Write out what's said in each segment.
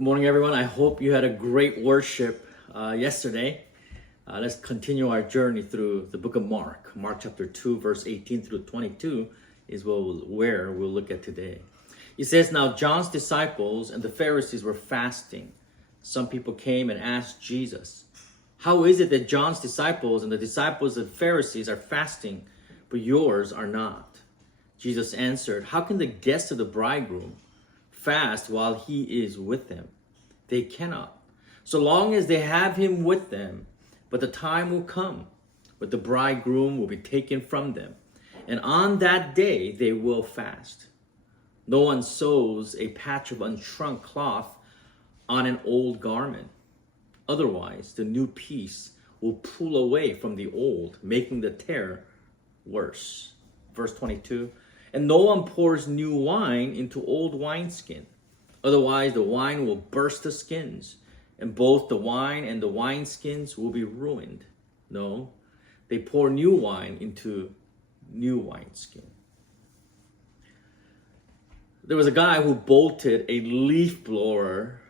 Good morning, everyone. I hope you had a great worship yesterday. Let's continue our journey through the book of Mark. Mark chapter 2, verse 18 through 22 is where we'll look at today. It says, "Now John's disciples and the Pharisees were fasting. Some people came and asked Jesus, 'How is it that John's disciples and the disciples of the Pharisees are fasting, but yours are not?' Jesus answered, 'How can the guests of the bridegroom fast while he is with them? They cannot, so long as they have him with them. But the time will come when the bridegroom will be taken from them, and on that day they will fast. No one sews a patch of unshrunk cloth on an old garment. Otherwise, the new piece will pull away from the old, making the tear worse.'" Verse 22, "And no one pours new wine into old wineskin. Otherwise, the wine will burst the skins, and both the wine and the wineskins will be ruined. No, they pour new wine into new wineskin." There was a guy who bolted a leaf blower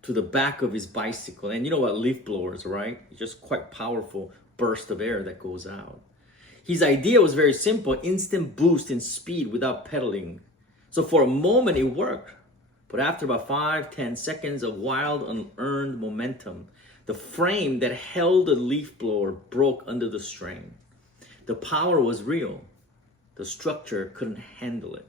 to the back of his bicycle. And you know what leaf blowers, right? It's just quite powerful burst of air that goes out. His idea was very simple: instant boost in speed without pedaling. So for a moment it worked. But after about 5-10 seconds of wild unearned momentum, the frame that held the leaf blower broke under the strain. The power was real. The structure couldn't handle it.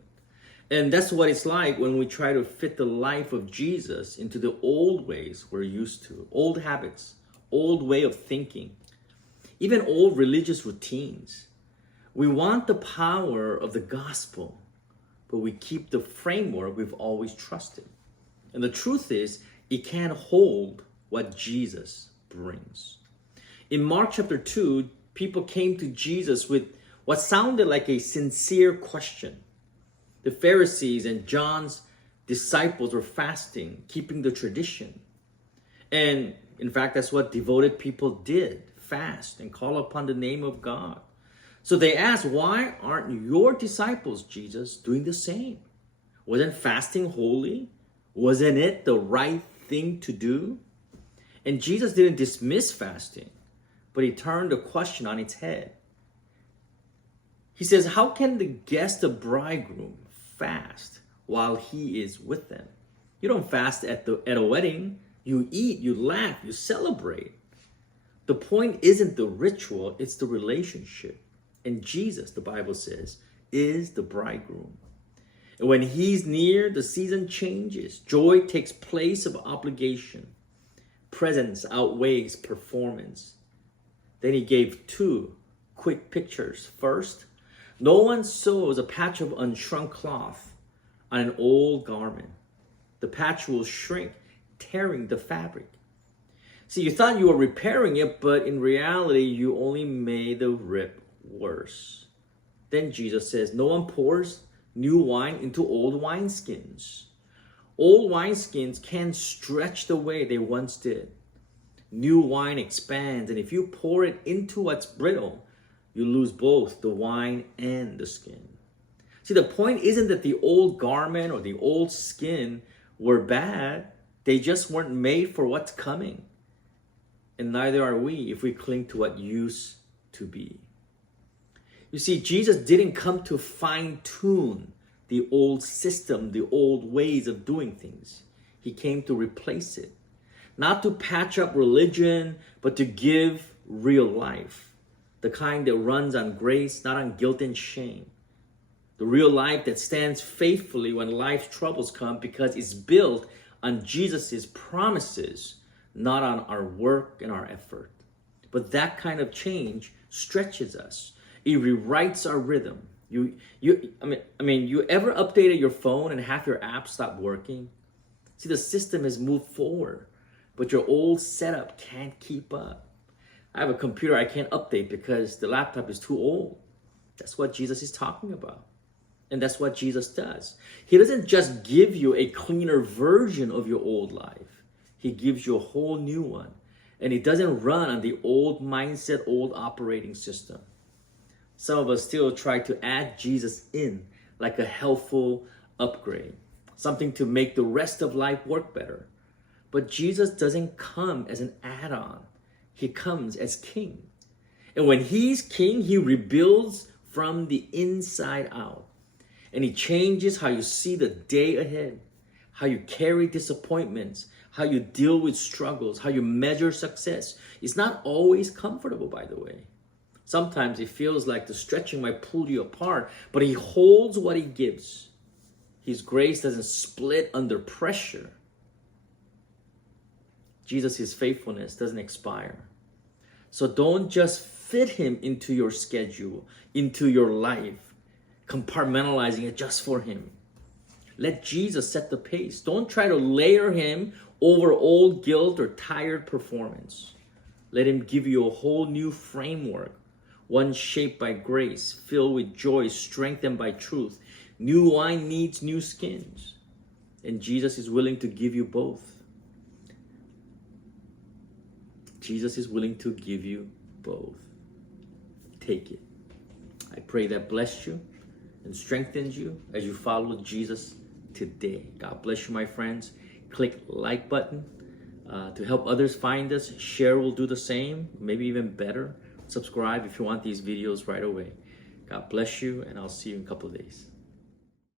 And that's what it's like when we try to fit the life of Jesus into the old ways we're used to, old habits, old way of thinking, even old religious routines. We want the power of the gospel, but we keep the framework we've always trusted. And the truth is, it can't hold what Jesus brings. In Mark chapter 2, people came to Jesus with what sounded like a sincere question. The Pharisees and John's disciples were fasting, keeping the tradition. And in fact, that's what devoted people did: fast and call upon the name of God. So they asked, "Why aren't your disciples, Jesus, doing the same? Wasn't fasting holy? Wasn't it the right thing to do?" And Jesus didn't dismiss fasting, but he turned the question on its head. He says, "How can the guest of bridegroom fast while he is with them?" You don't fast at a wedding. You eat, you laugh, you celebrate. The point isn't the ritual, it's the relationship. And Jesus, the Bible says, is the bridegroom. And when he's near, the season changes. Joy takes place of obligation. Presence outweighs performance. Then he gave two quick pictures. First, no one sews a patch of unshrunk cloth on an old garment. The patch will shrink, tearing the fabric. See, you thought you were repairing it, but in reality, you only made the rip worse. Then Jesus says, no one pours new wine into old wineskins. Old wineskins can't stretch the way they once did. New wine expands, and if you pour it into what's brittle, you lose both the wine and the skin. See, the point isn't that the old garment or the old skin were bad. They just weren't made for what's coming. And neither are we if we cling to what used to be. You see, Jesus didn't come to fine-tune the old system, the old ways of doing things. He came to replace it. Not to patch up religion, but to give real life. The kind that runs on grace, not on guilt and shame. The real life that stands faithfully when life's troubles come because it's built on Jesus' promises, not on our work and our effort. But that kind of change stretches us. It rewrites our rhythm. You ever updated your phone and half your apps stopped working? See, the system has moved forward, but your old setup can't keep up. I have a computer I can't update because the laptop is too old. That's what Jesus is talking about. And that's what Jesus does. He doesn't just give you a cleaner version of your old life. He gives you a whole new one. And it doesn't run on the old mindset, old operating system. Some of us still try to add Jesus in like a helpful upgrade, something to make the rest of life work better. But Jesus doesn't come as an add-on. He comes as king. And when he's king, he rebuilds from the inside out. And he changes how you see the day ahead, how you carry disappointments, how you deal with struggles, how you measure success. It's not always comfortable, by the way. Sometimes it feels like the stretching might pull you apart, but he holds what he gives. His grace doesn't split under pressure. Jesus' faithfulness doesn't expire. So don't just fit him into your schedule, into your life, compartmentalizing it just for him. Let Jesus set the pace. Don't try to layer him over old guilt or tired performance. Let him give you a whole new framework, one shaped by grace, filled with joy, strengthened by truth. New wine needs new skins, and Jesus is willing to give you both. Jesus is willing to give you both. Take it. I pray that blessed you and strengthens you as you follow Jesus today. God bless you, my friends. Click like button to help others find us. Share will do the same, maybe even better. Subscribe if you want these videos right away. God bless you, and I'll see you in a couple of days.